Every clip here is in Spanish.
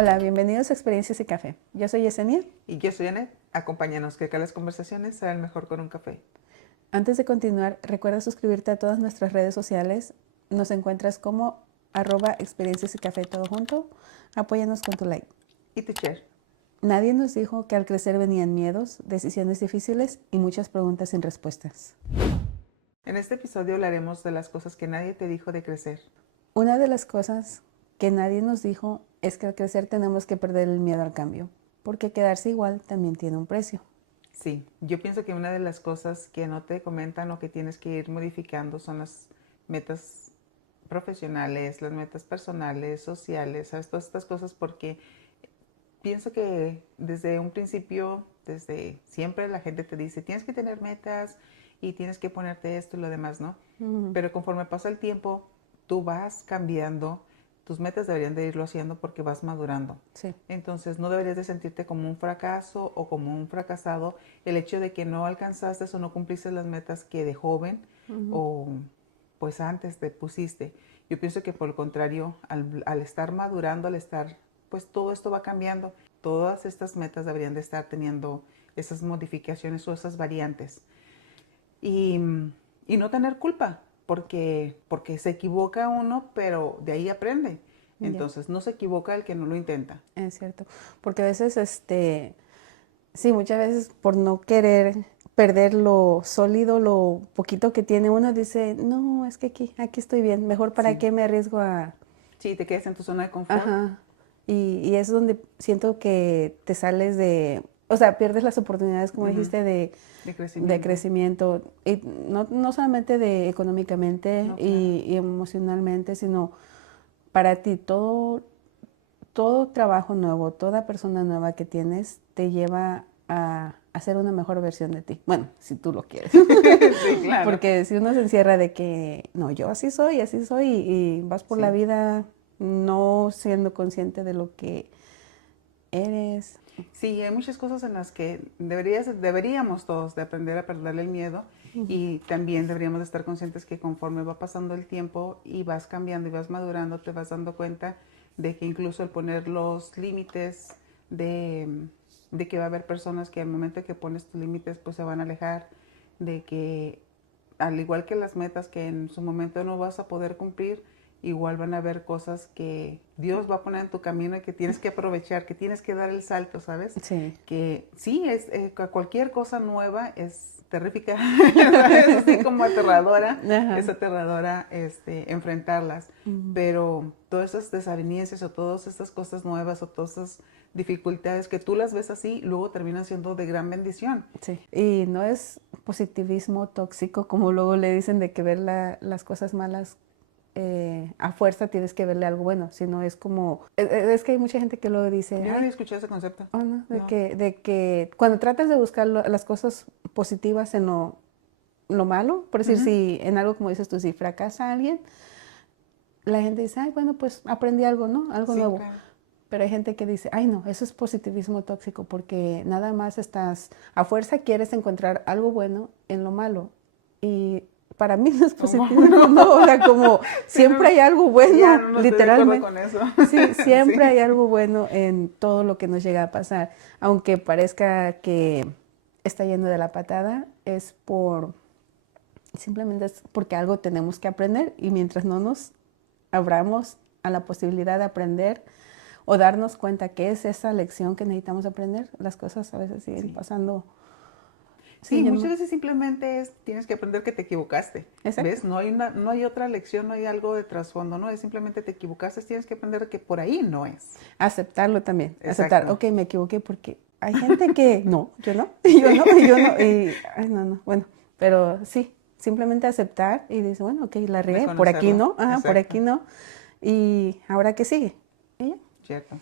Hola, bienvenidos a Experiencias y Café. Yo soy Yesenia. Y yo soy Anet. Acompáñanos, que acá las conversaciones serán mejor con un café. Antes de continuar, recuerda suscribirte a todas nuestras redes sociales. Nos encuentras como @experiencias y café todo junto. Apóyanos con tu like. Y tu share. Nadie nos dijo que al crecer venían miedos, decisiones difíciles y muchas preguntas sin respuestas. En este episodio hablaremos de las cosas que nadie te dijo de crecer. Una de las cosas que nadie nos dijo es que al crecer tenemos que perder el miedo al cambio, porque quedarse igual también tiene un precio. Sí, yo pienso que una de las cosas que no te comentan o que tienes que ir modificando son las metas profesionales, las metas personales, sociales, ¿sabes? Todas estas cosas, porque pienso que desde un principio, desde siempre la gente te dice, tienes que tener metas y tienes que ponerte esto y lo demás, ¿no? Pero conforme pasa el tiempo, tú vas cambiando, tus metas deberían de irlo haciendo porque vas madurando. Sí. Entonces no deberías de sentirte como un fracaso o como un fracasado el hecho de que no alcanzaste o no cumpliste las metas que de joven o pues antes te pusiste. Yo pienso que por el contrario, al estar madurando, al estar, pues todo esto va cambiando. Todas estas metas deberían de estar teniendo esas modificaciones o esas variantes. Y, y no tener culpa, porque se equivoca uno, pero de ahí aprende. Entonces, no se equivoca el que no lo intenta. Es cierto, porque a veces, sí, muchas veces por no querer perder lo sólido, lo poquito que tiene uno, dice, no, es que aquí estoy bien, mejor para Sí. qué me arriesgo a... Sí, te quedas en tu zona de confort. Ajá, y es donde siento que te sales de, o sea, pierdes las oportunidades, como dijiste, De de crecimiento. crecimiento, y no solamente de económicamente No, claro. y emocionalmente, sino para ti todo trabajo nuevo, toda persona nueva que tienes te lleva a ser una mejor versión de ti. Bueno, si tú lo quieres. Sí, claro. Porque si uno se encierra de que, no, yo así soy, y vas por la Sí. vida no siendo consciente de lo que eres. Sí, hay muchas cosas en las que deberíamos todos de aprender a perderle el miedo y también deberíamos de estar conscientes que conforme va pasando el tiempo y vas cambiando y vas madurando, te vas dando cuenta de que incluso el poner los límites de que va a haber personas que al momento que pones tus límites pues se van a alejar, de que al igual que las metas que en su momento no vas a poder cumplir, igual van a haber cosas que Dios va a poner en tu camino y que tienes que aprovechar, que tienes que dar el salto, ¿sabes? Sí. Que sí, cualquier cosa nueva es terrífica, es así como aterradora, Ajá. es aterradora enfrentarlas, pero todas esas desavenencias o todas estas cosas nuevas o todas esas dificultades que tú las ves así, luego terminan siendo de gran bendición. Sí. Y no es positivismo tóxico, como luego le dicen, de que ver las cosas malas a fuerza tienes que verle algo bueno, sino es como, es que hay mucha gente que luego dice, Yo no ay, había escuchado ese concepto. oh, no, No. de que cuando tratas de buscar las cosas positivas en lo malo, por decir, si en algo como dices tú, si fracasa alguien, la gente dice, ay, bueno, pues aprendí algo, ¿no? Algo Sí, nuevo. claro. Pero hay gente que dice, ay, no, eso es positivismo tóxico, porque nada más estás, a fuerza quieres encontrar algo bueno en lo malo. Y para mí no es ¿Cómo positivismo, no? no, o sea, como Sí, siempre hay algo bueno, ya no estoy de acuerdo literalmente. con eso. Sí, siempre Sí. hay algo bueno en todo lo que nos llega a pasar. Aunque parezca que está yendo de la patada, simplemente es porque algo tenemos que aprender, y mientras no nos abramos a la posibilidad de aprender o darnos cuenta que es esa lección que necesitamos aprender, las cosas a veces siguen Sí. pasando. Sí, Siguen muchas mal. veces simplemente tienes que aprender que te equivocaste. Exacto. ¿Ves? No hay otra lección, no hay algo de trasfondo, ¿no? Es simplemente te equivocaste, tienes que aprender que por ahí no es. Aceptarlo también. Aceptar, Exacto. ok, me equivoqué, porque hay gente que no, yo no, y yo no, y yo no, y ay, no, no, bueno, pero sí, simplemente aceptar y dice, bueno, ok, la regué, por aquí Reconocerlo. no, ajá, por Exacto. aquí no, y ahora qué sigue. Y ya. Cierto.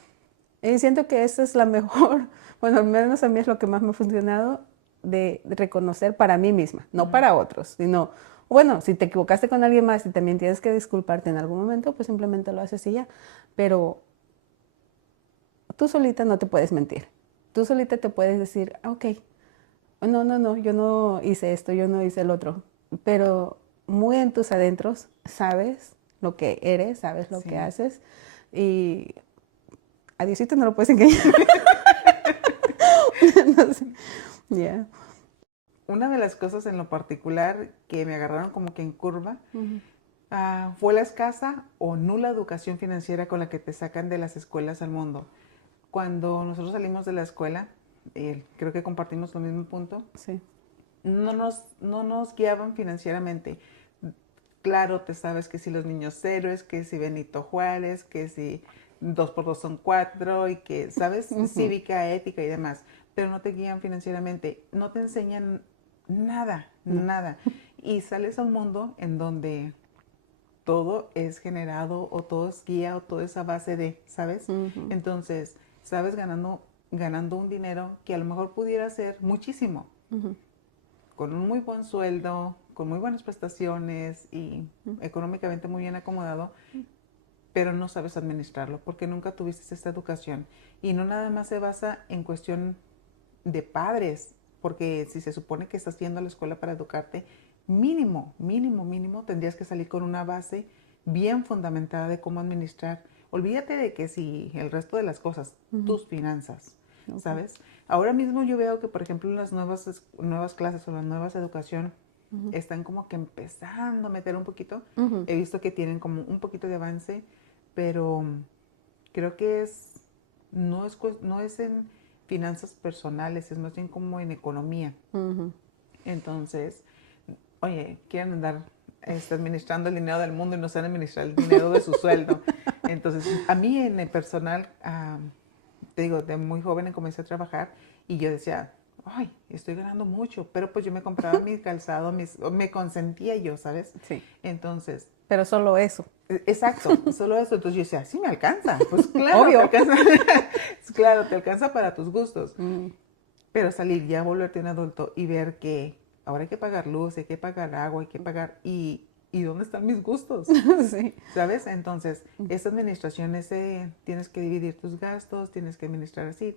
Y siento que esa es la mejor, bueno, al menos a mí es lo que más me ha funcionado, de reconocer para mí misma, no para otros, sino, bueno, si te equivocaste con alguien más y también tienes que disculparte en algún momento, pues simplemente lo haces y ya. Pero tú solita no te puedes mentir. Tú solita te puedes decir, ok, no, yo no hice esto, yo no hice el otro. Pero muy en tus adentros sabes lo que eres, sabes lo que Sí. haces, y A Diosito no lo puedes engañar. Entonces, ya. Una de las cosas en lo particular que me agarraron como que en curva fue la escasa o nula educación financiera con la que te sacan de las escuelas al mundo. Cuando nosotros salimos de la escuela, creo que compartimos el mismo punto, Sí. no nos guiaban financieramente. Claro, te sabes que si los niños héroes, que si Benito Juárez, que si 2 por 2 son 4 y que, ¿sabes? Cívica, ética y demás. Pero no te guían financieramente, no te enseñan nada, nada. Y sales a un mundo en donde todo es generado o todo es guía o todo es a base de, ¿sabes? Entonces, sabes ganando un dinero que a lo mejor pudiera ser muchísimo, con un muy buen sueldo, con muy buenas prestaciones y económicamente muy bien acomodado, pero no sabes administrarlo porque nunca tuviste esta educación. Y no nada más se basa en cuestión de padres, porque si se supone que estás yendo a la escuela para educarte, mínimo tendrías que salir con una base bien fundamentada de cómo administrar. Olvídate de que si el resto de las cosas, tus finanzas, ¿sabes? Ahora mismo yo veo que, por ejemplo, en las nuevas clases o las nuevas educación están como que empezando a meter un poquito. He visto que tienen como un poquito de avance, pero creo que no es en finanzas personales, es más bien como en economía. Entonces, oye, quieren andar administrando el dinero del mundo y no saben administrar el dinero de su sueldo. Entonces, a mí en el personal, te digo, de muy joven comencé a trabajar y yo decía, ay, estoy ganando mucho, pero pues yo me compraba mi calzado, me consentía yo, ¿sabes? Sí. Entonces, Pero solo eso. exacto, solo eso. Entonces yo decía, sí me alcanza. Pues claro, Obvio. te alcanza. Claro, te alcanza para tus gustos. Pero salir ya, volverte un adulto y ver que ahora hay que pagar luz, hay que pagar agua, hay que pagar... ¿Y dónde están mis gustos? Sí. ¿Sabes? Entonces, esa administración, tienes que dividir tus gastos, tienes que administrar así,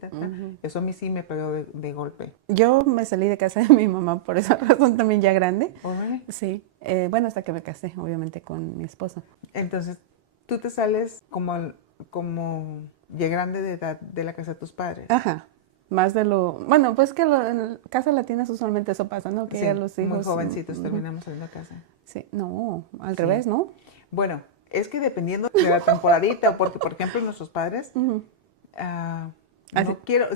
Eso a mí sí me pegó de golpe. Yo me salí de casa de mi mamá por esa razón también ya grande. ¿Órale? Sí. Bueno, hasta que me casé, obviamente, con mi esposo. Entonces, tú te sales como ya grande de edad de la casa de tus padres. Ajá. Más de lo... Bueno, pues que en casas latinas usualmente eso pasa, ¿no? Que Sí, ya los hijos... muy jovencitos terminamos saliendo a casa. Sí, no, al Sí. revés, ¿no? Bueno, es que dependiendo de la temporadita, porque por ejemplo nuestros padres, no quiero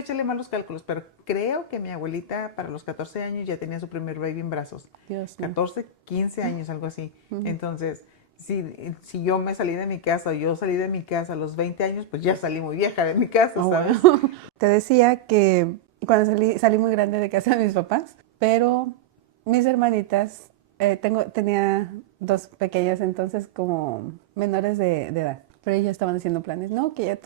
echarle malos cálculos, pero creo que mi abuelita para los 14 años ya tenía su primer baby en brazos. Dios mío. 14, 15 años, algo así. Entonces, si yo me salí de mi casa o yo salí de mi casa a los 20 años, pues ya salí muy vieja de mi casa, Oh, ¿sabes? bueno. Te decía que cuando salí muy grande de casa de mis papás, pero mis hermanitas, tenía 2 pequeñas entonces como menores de edad, pero ellas estaban haciendo planes, no, que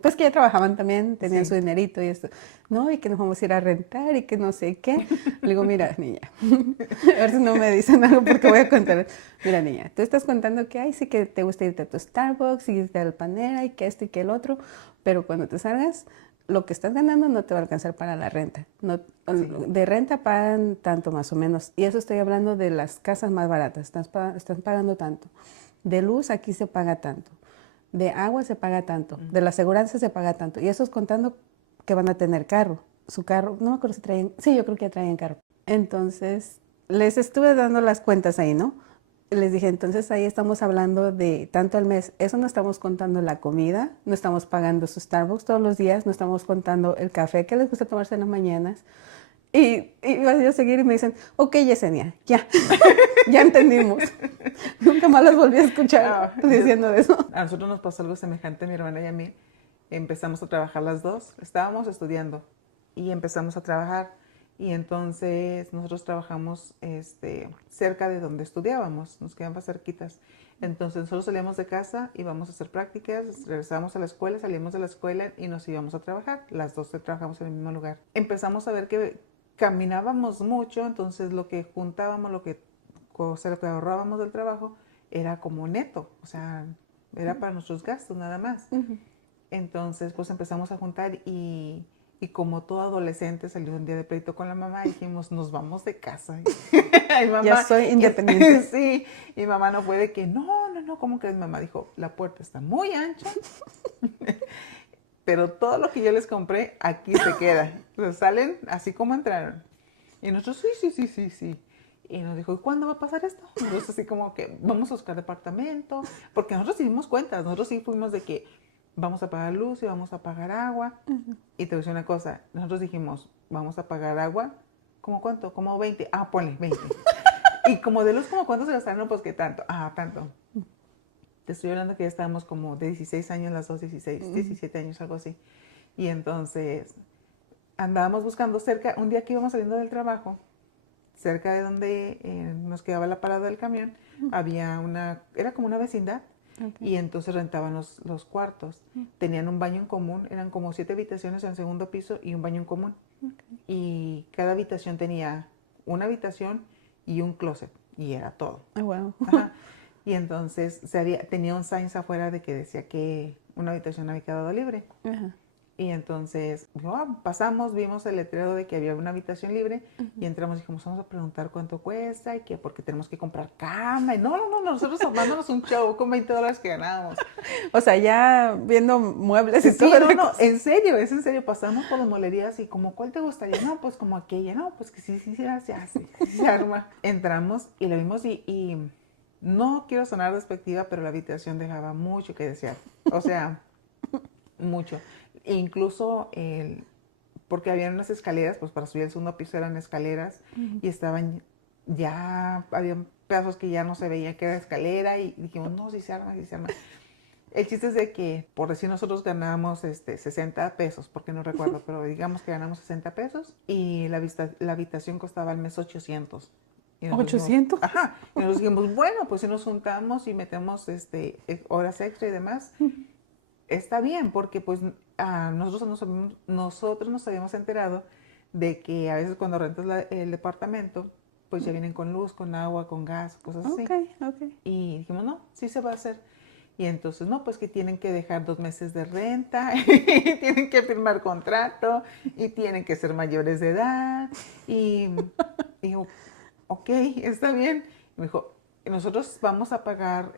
pues que ya trabajaban también, tenían Sí. su dinerito y esto, no, y que nos vamos a ir a rentar y que no sé qué. Le digo, mira, niña, a ver si no me dicen algo porque voy a contar. Mira, niña, tú estás contando que, ay, sí que te gusta irte a tu Starbucks y irte al Panera y que esto y que el otro, pero cuando te salgas, lo que estás ganando no te va a alcanzar para la renta. No, Sí. de renta pagan tanto más o menos. Y eso estoy hablando de las casas más baratas. Están pagando tanto. De luz aquí se paga tanto. De agua se paga tanto. De la aseguranza se paga tanto. Y eso es contando que van a tener carro. Su carro, no me acuerdo si traen, sí, yo creo que ya traen carro. Entonces, les estuve dando las cuentas ahí, ¿no? Les dije, entonces ahí estamos hablando de tanto al mes. Eso no estamos contando la comida, no estamos pagando su Starbucks todos los días, no estamos contando el café que les gusta tomarse en las mañanas. Y iba yo a seguir y me dicen, ok, Yesenia, ya, ya entendimos. Nunca más las volví a escuchar diciendo eso. A nosotros nos pasó algo semejante, a mi hermana y a mí. Empezamos a trabajar las dos, estábamos estudiando y empezamos a trabajar. Y entonces nosotros trabajamos cerca de donde estudiábamos, nos quedaban cerquitas. Entonces nosotros salíamos de casa, íbamos a hacer prácticas, regresábamos a la escuela, salíamos de la escuela y nos íbamos a trabajar. Las dos trabajamos en el mismo lugar. Empezamos a ver que caminábamos mucho, entonces lo que juntábamos, lo que ahorrábamos del trabajo era como neto, o sea, era para nuestros gastos nada más. Entonces pues empezamos a juntar y como todo adolescente salió un día de pleito con la mamá y dijimos, nos vamos de casa. Y mamá, ya soy independiente. Sí, y mamá no fue de que, no, ¿cómo crees? Mamá dijo, la puerta está muy ancha pero todo lo que yo les compré aquí se queda. O sea, salen así como entraron. Y nosotros, sí. Y nos dijo, ¿y cuándo va a pasar esto? Entonces así como que vamos a buscar departamento, porque nosotros sí dimos cuentas, nosotros sí fuimos de que vamos a pagar luz y vamos a pagar agua. Y te voy a decir una cosa, nosotros dijimos, vamos a pagar agua, ¿cómo cuánto? Como 20. Ah, ponle, 20. Y como de luz, ¿como cuánto se gastaron? Pues, ¿qué tanto? Ah, tanto. Te estoy hablando que ya estábamos como de 16 años, las dos 16, 17 años, algo así. Y entonces andábamos buscando cerca, un día que íbamos saliendo del trabajo, cerca de donde nos quedaba la parada del camión, había era como una vecindad. Okay. Y entonces rentaban los cuartos. Tenían un baño en común, eran como 7 habitaciones en el segundo piso y un baño en común. Okay. Y cada habitación tenía una habitación y un closet, y era todo. Oh, wow. Ajá. Y entonces tenía un sign afuera de que decía que una habitación había quedado libre. Ajá. Y entonces pasamos, vimos el letrero de que había una habitación libre y entramos y dijimos, vamos a preguntar cuánto cuesta y que porque tenemos que comprar cama. Y no, nosotros armándonos un show con $20 que ganábamos. O sea, ya viendo muebles y Sí, todo. no, en serio, es en serio. Pasamos por las molerías y como, ¿cuál te gustaría? No, pues como aquella. No, pues que sí, se arma. Entramos y la vimos y no quiero sonar despectiva, pero la habitación dejaba mucho que desear. O sea, mucho. E incluso porque había unas escaleras, pues para subir al segundo piso eran escaleras y estaban había pedazos que ya no se veía que era escalera y dijimos, no, sí se arma. El chiste es de que, por decir, nosotros ganamos 60 pesos, porque no recuerdo, pero digamos que ganamos 60 pesos y la habitación costaba al mes 800. Y nosotros dijimos, 800. ajá, y nosotros dijimos, bueno, pues si nos juntamos y metemos horas extra y demás, está bien, porque pues nosotros nos habíamos enterado de que a veces cuando rentas el departamento, pues ya vienen con luz, con agua, con gas, cosas así. Ok. Y dijimos, no, sí se va a hacer. Y entonces, no, pues que tienen que dejar 2 meses de renta, y tienen que firmar contrato, y tienen que ser mayores de edad. Y dijo, ok, está bien. Y me dijo, nosotros vamos a pagar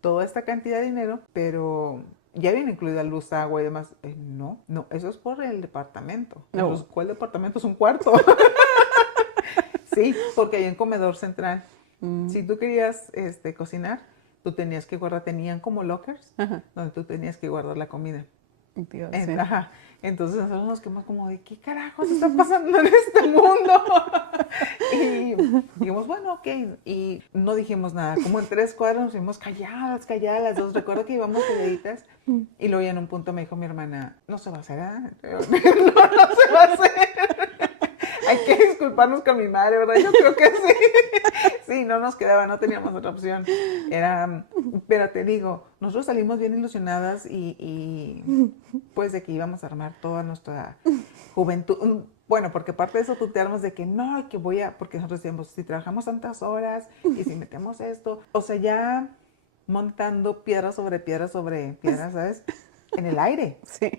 toda esta cantidad de dinero, pero ya viene incluida luz, agua y demás. No, eso es por el departamento. No. ¿Cuál departamento? Es un cuarto. Sí, porque hay un comedor central. Si tú querías cocinar, tú tenías que guardar, tenían como lockers, Ajá. donde tú tenías que guardar la comida. Dios mío. Ajá. Entonces nosotros nos quedamos como de, ¿qué carajos está pasando en este mundo? Y dijimos, bueno, ok. Y no dijimos nada. Como en 3 cuadras nos fuimos calladas. Dos. Recuerdo que íbamos calladitas. Y luego ya en un punto me dijo mi hermana, no se va a hacer, ¿ah? No se va a hacer. Hay que disculparnos con mi madre, ¿verdad? Yo creo que sí. Sí, no nos quedaba, no teníamos otra opción. Pero te digo, nosotros salimos bien ilusionadas y pues de que íbamos a armar toda nuestra juventud. Bueno, porque parte de eso tú te armas de que no, porque nosotros decíamos, si trabajamos tantas horas y si metemos esto, o sea, ya montando piedra sobre piedra sobre piedra, ¿sabes? En el aire. Sí.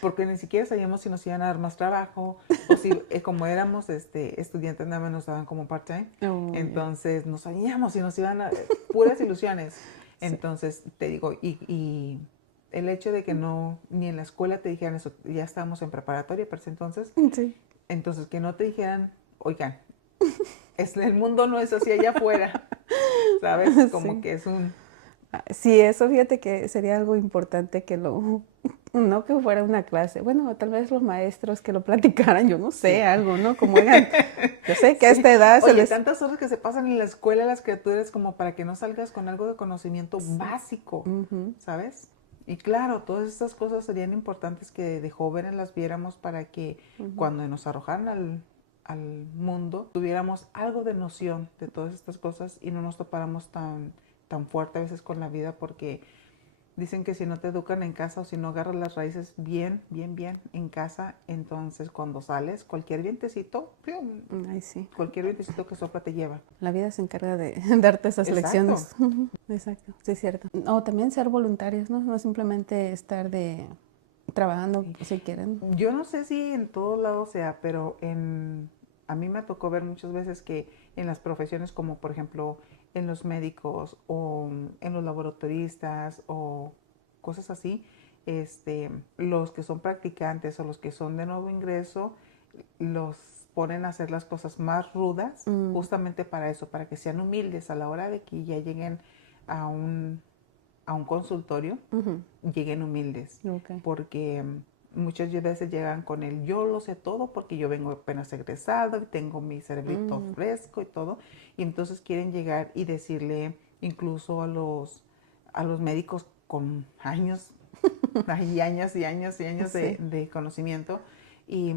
Porque ni siquiera sabíamos si nos iban a dar más trabajo o si, como éramos estudiantes, nada más nos daban como part-time. Oh, Entonces, no sabíamos si nos iban a... puras ilusiones. Sí. Entonces, te digo, y el hecho de que no, ni en la escuela te dijeran eso, ya estábamos en preparatoria, pero Sí. entonces que no te dijeran, oigan, el mundo no es así allá afuera, ¿sabes? Como Sí. que es un... Sí, eso fíjate que sería algo importante que no que fuera una clase, bueno, tal vez los maestros que lo platicaran, yo no sé, Sí. algo, ¿no? Como eran, yo sé que a Sí. esta edad se Oye, les... tantas horas que se pasan en la escuela las criaturas como para que no salgas con algo de conocimiento básico, Ujú. ¿sabes? Y claro, todas estas cosas serían importantes que de jóvenes las viéramos para que cuando nos arrojaran al mundo tuviéramos algo de noción de todas estas cosas y no nos topáramos tan fuerte a veces con la vida porque dicen que si no te educan en casa o si no agarras las raíces bien en casa, entonces cuando sales, cualquier vientecito, ¡pium! Ay, sí. Cualquier vientecito que sopla te lleva. La vida se encarga de darte esas Exacto. lecciones. Ujú. Exacto, sí es cierto. O también ser voluntarios, ¿no? No simplemente estar trabajando si quieren. Yo no sé si en todos lados sea, pero a mí me tocó ver muchas veces que en las profesiones como por ejemplo en los médicos o en los laboratoristas o cosas así, los que son practicantes o los que son de nuevo ingreso, los ponen a hacer las cosas más rudas, justamente para eso, para que sean humildes a la hora de que ya lleguen a un consultorio, lleguen humildes. Okay. Porque muchas veces llegan con el yo lo sé todo porque yo vengo apenas egresado y tengo mi cerebrito fresco y todo. Y entonces quieren llegar y decirle incluso a los médicos con años, y años y años y años Sí. de conocimiento y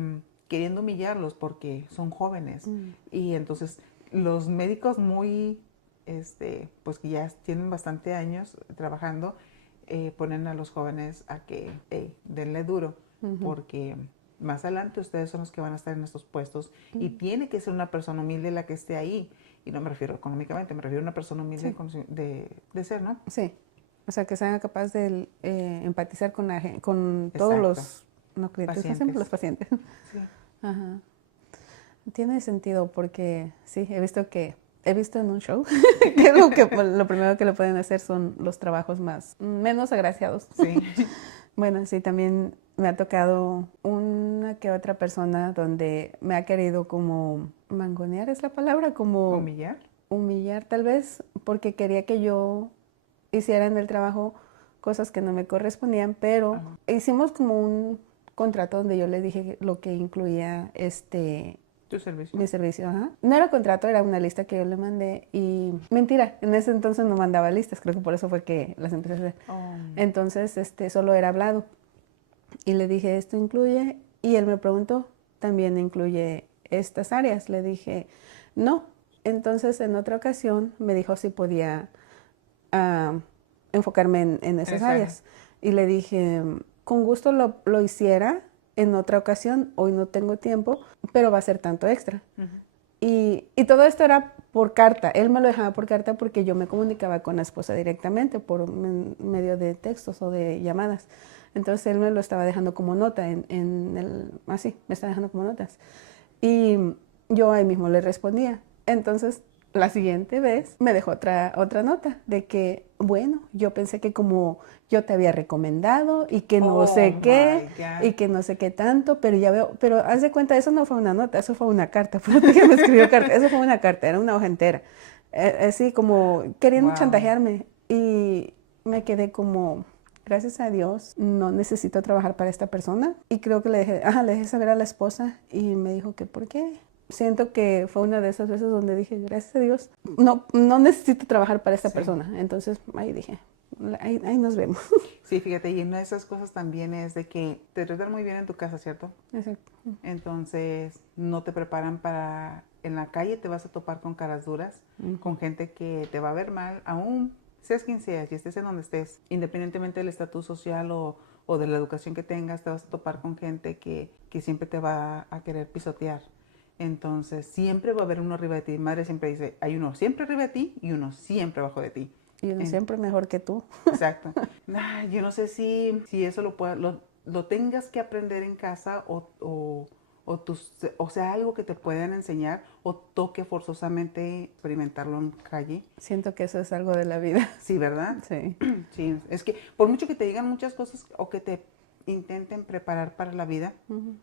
queriendo humillarlos porque son jóvenes. Y entonces los médicos muy, pues que ya tienen bastante años trabajando, ponen a los jóvenes a que, hey, denle duro, porque más adelante ustedes son los que van a estar en estos puestos y tiene que ser una persona humilde la que esté ahí. Y no me refiero económicamente, me refiero a una persona humilde de ser, ¿no? Sí. O sea, que sean capaz de empatizar con, con todos Exacto. los no clientes, Pacientes. los pacientes. Sí. Ajá. Tiene sentido porque sí, he visto en un show que lo primero que le pueden hacer son los trabajos menos agraciados. Sí. Bueno, sí, también me ha tocado una que otra persona donde me ha querido como mangonear, es la palabra, como ¿Humillar? humillar tal vez, porque quería que yo hiciera en el trabajo cosas que no me correspondían, pero hicimos como un contrato donde yo le dije lo que incluía ¿Tu servicio? mi servicio. Ajá. No era contrato, era una lista que yo le mandé y mentira, en ese entonces no mandaba listas, creo que por eso fue que las empecé a hacer. Entonces solo era hablado y le dije esto incluye y él me preguntó, también incluye estas áreas. Le dije no. Entonces en otra ocasión me dijo si podía enfocarme en esas áreas. Y le dije, con gusto lo hiciera en otra ocasión, hoy no tengo tiempo, pero va a ser tanto extra. Y todo esto era por carta, él me lo dejaba por carta porque yo me comunicaba con la esposa directamente por medio de textos o de llamadas. Entonces él me lo estaba dejando como nota, así, me estaba dejando como notas. Y yo ahí mismo le respondía. Entonces la siguiente vez me dejó otra nota de que, bueno, yo pensé que como yo te había recomendado y que no sé qué, y que no sé qué tanto, pero ya veo, pero haz de cuenta, eso no fue una nota, eso fue una carta, porque me escribió carta, eso fue una carta, era una hoja entera, así como queriendo chantajearme y me quedé como... Gracias a Dios, no necesito trabajar para esta persona. Y creo que le dejé saber a la esposa y me dijo que por qué. Siento que fue una de esas veces donde dije, gracias a Dios, no necesito trabajar para esta persona. Entonces ahí dije, ahí nos vemos. Sí, fíjate, y una de esas cosas también es de que te tratan muy bien en tu casa, ¿cierto? Exacto. Entonces no te preparan para... En la calle te vas a topar con caras duras, con gente que te va a ver mal, aún seas quien seas y estés en donde estés, independientemente del estatus social o de la educación que tengas, te vas a topar con gente que siempre te va a querer pisotear. Entonces siempre va a haber uno arriba de ti. Mi madre siempre dice, hay uno siempre arriba de ti y uno siempre abajo de ti. Y uno siempre mejor que tú. Exacto. Yo no sé si eso lo tengas que aprender en casa o sea algo que te puedan enseñar o toque forzosamente experimentarlo en calle. Siento que eso es algo de la vida. Sí, ¿verdad? Sí. Sí, es que por mucho que te digan muchas cosas o que te intenten preparar para la vida,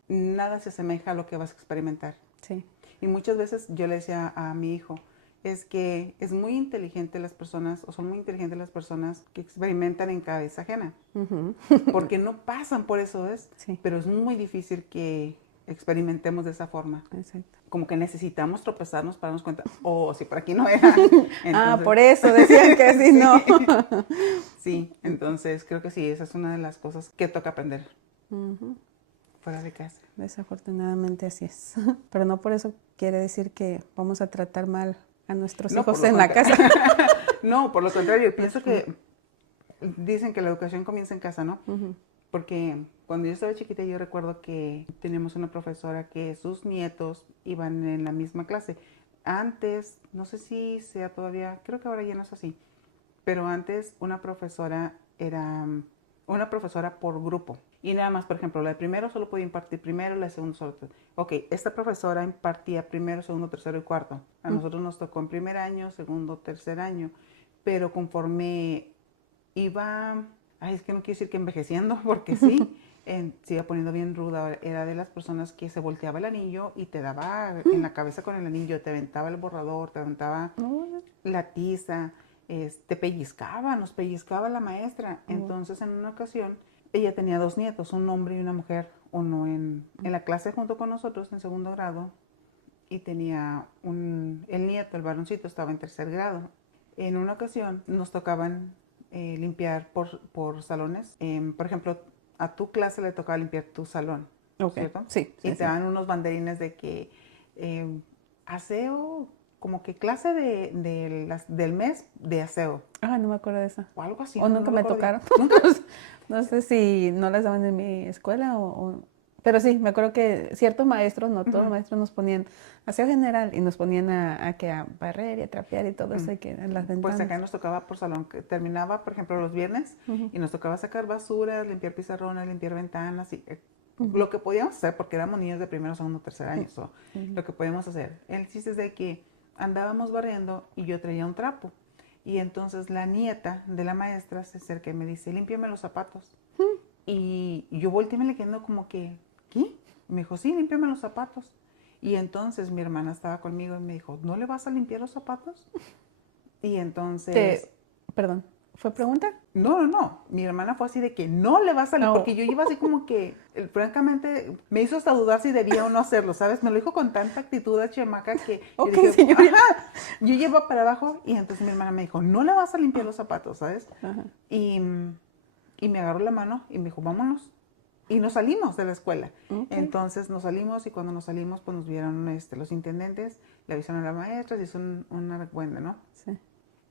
nada se asemeja a lo que vas a experimentar. Sí. Y muchas veces yo le decía a mi hijo, es que es muy inteligente las personas, o son muy inteligentes las personas que experimentan en cabeza ajena, porque no pasan por eso, Sí. pero es muy difícil que experimentemos de esa forma. Exacto. Como que necesitamos tropezarnos para darnos cuenta, si por aquí no era. Entonces, por eso decían que sí, no. Sí, entonces creo que sí, esa es una de las cosas que toca aprender fuera de casa. Desafortunadamente así es. Pero no por eso quiere decir que vamos a tratar mal a nuestros No, hijos en la casa. No, por lo contrario, pienso que dicen que la educación comienza en casa, ¿no? Porque cuando yo estaba chiquita yo recuerdo que teníamos una profesora que sus nietos iban en la misma clase. Antes, no sé si sea todavía, creo que ahora ya no es así, pero antes una profesora era una profesora por grupo. Y nada más, por ejemplo, la de primero solo podía impartir primero, la de segundo solo. Ok, esta profesora impartía primero, segundo, tercero y cuarto. A nosotros nos tocó en primer año, segundo, tercer año. Pero conforme iba ay, es que no quiero decir que envejeciendo, porque sí, se iba poniendo bien ruda. Era de las personas que se volteaba el anillo y te daba en la cabeza con el anillo, te aventaba el borrador, te aventaba la tiza, te pellizcaba, nos pellizcaba la maestra. Entonces, en una ocasión, ella tenía 2 nietos, un hombre y una mujer, uno en la clase junto con nosotros en segundo grado, y tenía el nieto, el varoncito, estaba en 3er grado. En una ocasión nos tocaban limpiar por salones. Por ejemplo, a tu clase le tocaba limpiar tu salón, ¿cierto? Sí, Y sí, te dan unos banderines de que aseo, como que clase del mes de aseo. Ah, no me acuerdo de eso. O algo así. O No, nunca no me recuerdo bien. tocaron. ¿Nunca? No sé si no las daban en mi escuela pero sí, me acuerdo que ciertos maestros, no todos los maestros, nos ponían aseo general y nos ponían a barrer y a trapear y todo eso y que en las Pues ventanas. acá nos tocaba por salón, que terminaba, por ejemplo, los viernes y nos tocaba sacar basura, limpiar pizarrones, limpiar ventanas y lo que podíamos hacer, porque éramos niños de primero, segundo, tercer año, lo que podíamos hacer. El chiste es de que andábamos barriendo y yo traía un trapo. Y entonces la nieta de la maestra se acerca y me dice, límpiame los zapatos. Y yo volteé y me le quedé como que, ¿qué? Me dijo, sí, límpiame los zapatos. Y entonces mi hermana estaba conmigo y me dijo, ¿no le vas a limpiar los zapatos? Y entonces... Perdón, ¿fue pregunta? No. Mi hermana fue así de que no le vas a limpiar, porque yo iba así como que, francamente, me hizo hasta dudar si debía o no hacerlo, ¿sabes? Me lo dijo con tanta actitud a chamaca que Ok, yo dije, señorita. ajá. Yo llevo para abajo y entonces mi hermana me dijo, no le vas a limpiar los zapatos, ¿sabes? Ajá. Y me agarró la mano y me dijo, vámonos. Y nos salimos de la escuela. Okay. Entonces nos salimos y cuando nos salimos, pues nos vieron los intendentes, le avisaron a la maestra, se hizo una recuenda, ¿no? Sí.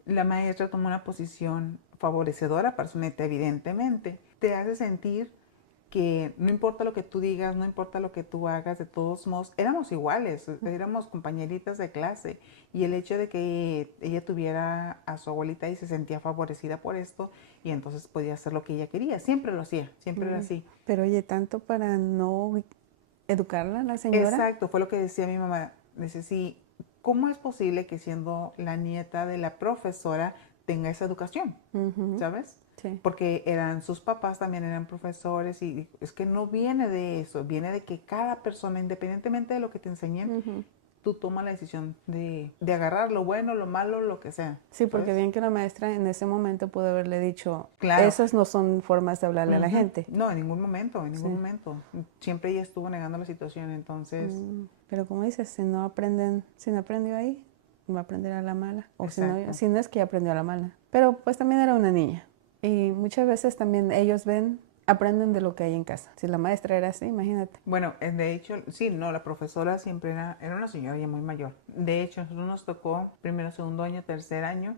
La maestra tomó una posición favorecedora para su neta, evidentemente. Te hace sentir que no importa lo que tú digas, no importa lo que tú hagas, de todos modos, éramos iguales, éramos compañeritas de clase. Y el hecho de que ella tuviera a su abuelita y se sentía favorecida por esto, y entonces podía hacer lo que ella quería. Siempre lo hacía, siempre era así. Pero oye, tanto para no educarla, la señora. Exacto, fue lo que decía mi mamá. Dice, sí, ¿cómo es posible que siendo la nieta de la profesora tenga esa educación? ¿Sabes? Sí. Porque sus papás también eran profesores y es que no viene de eso, viene de que cada persona, independientemente de lo que te enseñen, tú tomas la decisión de agarrar lo bueno, lo malo, lo que sea. Sí, porque ¿sabes? bien que la maestra en ese momento pudo haberle dicho, Claro. esas no son formas de hablarle a la gente. No, en ningún momento, en ningún momento. Siempre ella estuvo negando la situación, entonces... Pero como dices, si no aprendió ahí, no va a aprender a la mala. O si Exacto. no es que aprendió a la mala. Pero pues también era una niña. Y muchas veces también ellos aprenden de lo que hay en casa. Si la maestra era así, imagínate. Bueno, de hecho, sí, no, la profesora siempre era una señora ya muy mayor. De hecho, nosotros nos tocó primero, segundo año, tercer año.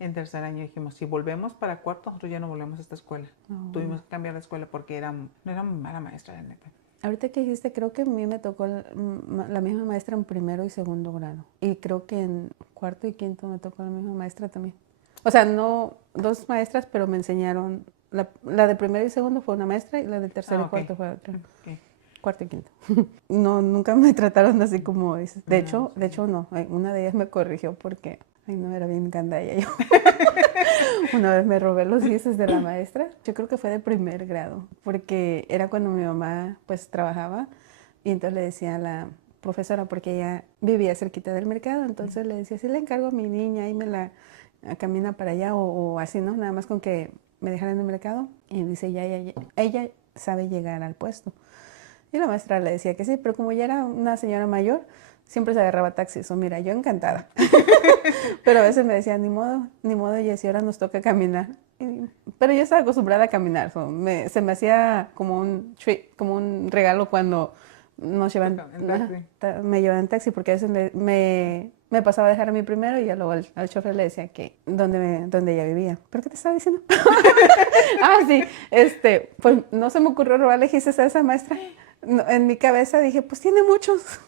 En tercer año dijimos, si volvemos para cuarto, nosotros ya no volvemos a esta escuela. Tuvimos que cambiar de escuela porque no era muy mala maestra, la neta. Ahorita que dijiste, creo que a mí me tocó la misma maestra en primero y segundo grado. Y creo que en cuarto y quinto me tocó la misma maestra también. O sea, no 2 maestras, pero me enseñaron. La de primero y segundo fue una maestra y la de tercero y cuarto fue otra. Okay. Cuarto y quinto. No, nunca me trataron así como dices. De hecho, no. Una de ellas me corrigió porque, no, era bien gandalla yo. Una vez me robé los 10 de la maestra. Yo creo que fue de primer grado, porque era cuando mi mamá pues trabajaba y entonces le decía a la profesora, porque ella vivía cerquita del mercado, entonces le decía, si le encargo a mi niña y me la camina para allá o así, ¿no? Nada más con que me dejaran en el mercado. Y dice, ella sabe llegar al puesto. Y la maestra le decía que sí, pero como ya era una señora mayor, siempre se agarraba taxis. O mira, yo encantada. Pero a veces me decía, ni modo, Jessy, ahora nos toca caminar. Pero yo estaba acostumbrada a caminar. Se me hacía como un treat, como un regalo cuando nos llevan, me llevaban en taxi, porque a veces me pasaba a dejar a mí primero y ya luego al chofer le decía que dónde ella vivía. ¿Pero qué te estaba diciendo? Sí, pues no se me ocurrió robarle gises a esa maestra. No, en mi cabeza dije, pues tiene muchos.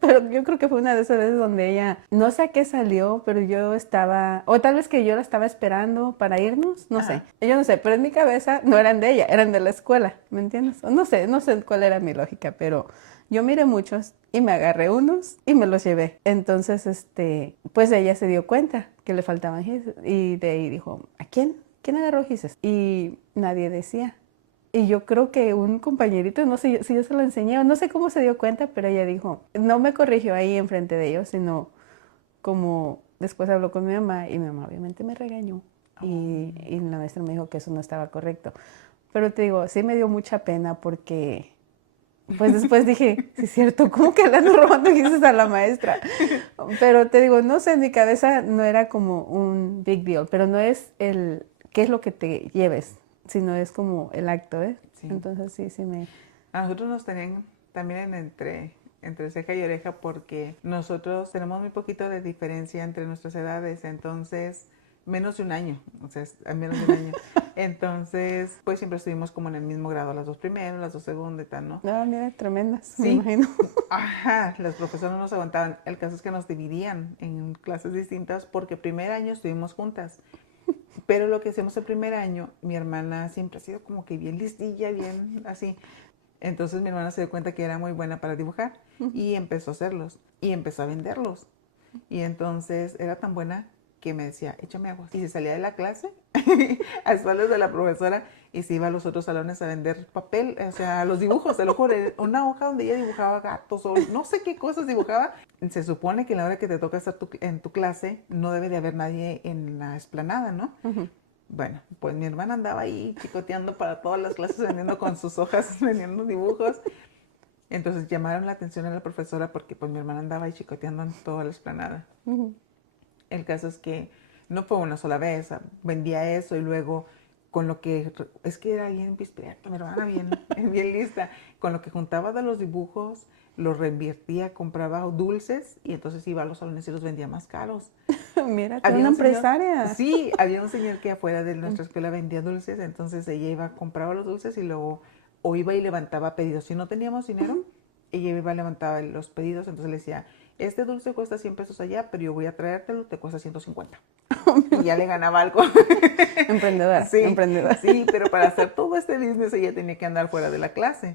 Pero yo creo que fue una de esas veces donde ella, no sé a qué salió, pero yo estaba, o tal vez que yo la estaba esperando para irnos, no sé. Yo no sé, pero en mi cabeza no eran de ella, eran de la escuela, ¿me entiendes? O no sé cuál era mi lógica, pero yo miré muchos y me agarré unos y me los llevé. Entonces, pues ella se dio cuenta que le faltaban gises y de ahí dijo, ¿a quién? ¿quién agarró gises? Y nadie decía. Y yo creo que un compañerito, no sé si yo se lo enseñé o no sé cómo se dio cuenta, pero ella dijo, no me corrigió ahí enfrente de ellos, sino como después habló con mi mamá y mi mamá obviamente me regañó. Y la maestra me dijo que eso no estaba correcto. Pero te digo, sí me dio mucha pena porque pues después dije, sí es cierto, ¿cómo que le ando robando gises a la maestra? Pero te digo, no sé, en mi cabeza no era como un big deal, pero no es el qué es lo que te lleves, sino es como el acto, ¿eh? Sí. Entonces sí me... A nosotros nos tenían también entre ceja y oreja porque nosotros tenemos muy poquito de diferencia entre nuestras edades, entonces menos de un año, o sea, menos de un año. Entonces, pues siempre estuvimos como en el mismo grado, las dos primeras, las dos segundas y tal, ¿no? Ah, mira, tremendas, me Sí, imagino. ajá, los profesores no nos aguantaban. El caso es que nos dividían en clases distintas porque primer año estuvimos juntas. Pero lo que hacemos el primer año, mi hermana siempre ha sido como que bien listilla, bien así. Entonces mi hermana se dio cuenta que era muy buena para dibujar y empezó a hacerlos y empezó a venderlos. Y entonces era tan buena que me decía, échame agua. Y se salía de la clase a espaldas de la profesora y se iba a los otros salones a vender papel, o sea, los dibujos, te lo juro, una hoja donde ella dibujaba gatos o no sé qué cosas dibujaba. Se supone que en la hora que te toca estar en tu clase no debe de haber nadie en la explanada, ¿no? Bueno, pues mi hermana andaba ahí chicoteando para todas las clases vendiendo con sus hojas, vendiendo dibujos. Entonces llamaron la atención a la profesora porque pues mi hermana andaba ahí chicoteando en toda la explanada. El caso es que no fue una sola vez, vendía eso y luego con lo que, es que era bien pispireta, mi hermana bien lista, con lo que juntaba de los dibujos, los reinvertía, compraba dulces y entonces iba a los salones y los vendía más caros. Mira, tú Había una un señor, empresaria. sí, había un señor que afuera de nuestra escuela vendía dulces, entonces ella iba, compraba los dulces y luego o iba y levantaba pedidos. Si no teníamos dinero, ella iba y levantaba los pedidos, entonces le decía, este dulce cuesta 100 pesos allá, pero yo voy a traértelo, te cuesta 150. Y ya le ganaba algo. Emprendedora, Sí, emprendedora. sí, pero para hacer todo este business ella tenía que andar fuera de la clase.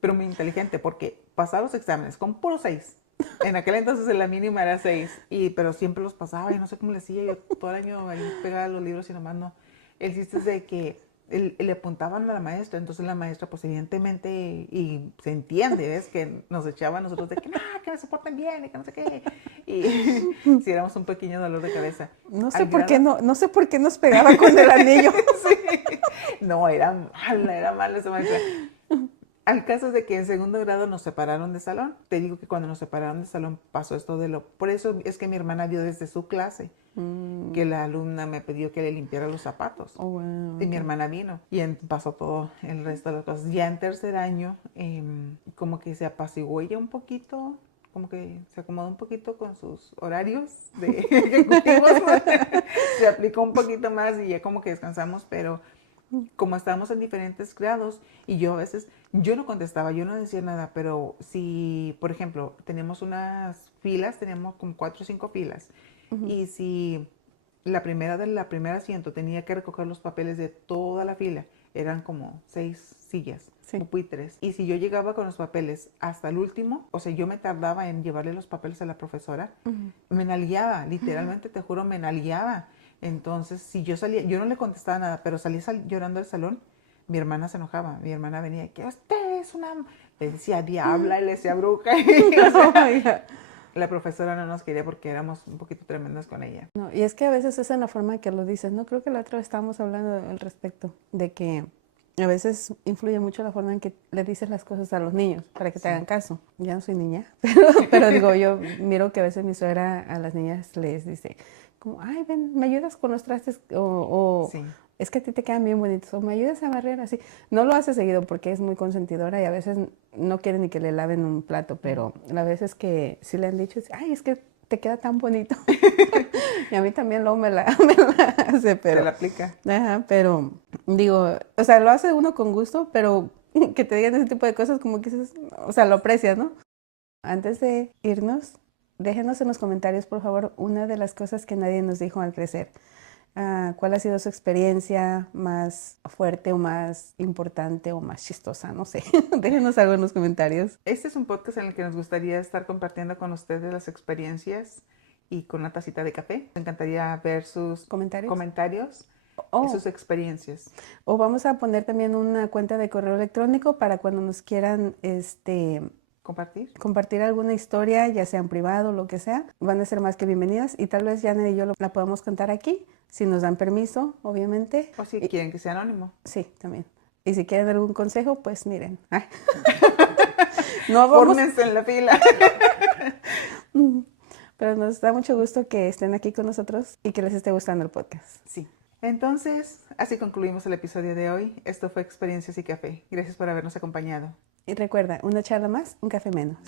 Pero muy inteligente porque pasaba los exámenes con puro 6. En aquel entonces la mínima era 6, pero siempre los pasaba y no sé cómo le hacía. Yo todo el año ahí pegaba los libros y nomás no. El chiste es de que le apuntaban a la maestra, entonces la maestra pues evidentemente, y se entiende, ¿ves? Que nos echaba a nosotros de que no, que no se porten bien y que no sé qué. Y si éramos un pequeño dolor de cabeza. No sé Al por qué grado, no sé por qué nos pegaba con el anillo. sí. No, era mala esa maestra. Al caso es de que en segundo grado nos separaron de salón. Te digo que cuando nos separaron de salón pasó esto de lo... Por eso es que mi hermana vio desde su clase que la alumna me pidió que le limpiara los zapatos. Oh, wow, Y mi okay. hermana vino y pasó todo el resto de las cosas. Ya en tercer año, como que se apaciguó ella un poquito, como que se acomodó un poquito con sus horarios de ejecutivos. Se aplicó un poquito más y ya como que descansamos, pero como estábamos en diferentes grados y yo a veces, yo no contestaba, yo no decía nada, pero si, por ejemplo, teníamos unas filas, teníamos como 4 o 5 filas, y si la primera asiento tenía que recoger los papeles de toda la fila, eran como 6 sillas, Sí. pupitres, y si yo llegaba con los papeles hasta el último, o sea, yo me tardaba en llevarle los papeles a la profesora, me nalgueaba, literalmente te juro, me nalgueaba. Entonces, si yo salía, yo no le contestaba nada, pero salía llorando del salón, mi hermana se enojaba. Mi hermana venía, que usted es una... Le decía diabla y le decía bruja. Y, o Oh sea, my God. la profesora no nos quería porque éramos un poquito tremendas con ella. No, y es que a veces es en la forma que lo dices, ¿no? Creo que la otra vez estábamos hablando al respecto, de que a veces influye mucho la forma en que le dices las cosas a los niños para que te hagan caso. Ya no soy niña, pero digo, yo miro que a veces mi suegra a las niñas les dice, como, ay, ven, ¿me ayudas con los trastes? O Sí. es que a ti te quedan bien bonitos, o me ayudas a barrer así. No lo hace seguido porque es muy consentidora y a veces no quiere ni que le laven un plato, pero a veces que sí le han dicho, ay, es que te queda tan bonito. Y a mí también luego me la hace, Te pero... la aplica. Ajá, pero digo, o sea, lo hace uno con gusto, pero que te digan ese tipo de cosas como que dices, o sea, lo aprecias, ¿no? Antes de irnos, déjenos en los comentarios, por favor, una de las cosas que nadie nos dijo al crecer. ¿Cuál ha sido su experiencia más fuerte o más importante o más chistosa? No sé. Déjenos algo en los comentarios. Este es un podcast en el que nos gustaría estar compartiendo con ustedes las experiencias y con una tacita de café. Me encantaría ver sus ¿Comentarios? comentarios. Oh, sus experiencias. o vamos a poner también una cuenta de correo electrónico para cuando nos quieran compartir alguna historia, ya sea en privado o lo que sea, van a ser más que bienvenidas y tal vez Janet y yo la podemos contar aquí, si nos dan permiso, obviamente. O si quieren que sea anónimo. Sí, también. Y si quieren algún consejo, pues miren. No vamos... Fórmense en la fila. Pero nos da mucho gusto que estén aquí con nosotros y que les esté gustando el podcast. Sí. Entonces, así concluimos el episodio de hoy. Esto fue Experiencias y Café. Gracias por habernos acompañado. Y recuerda, una charla más, un café menos.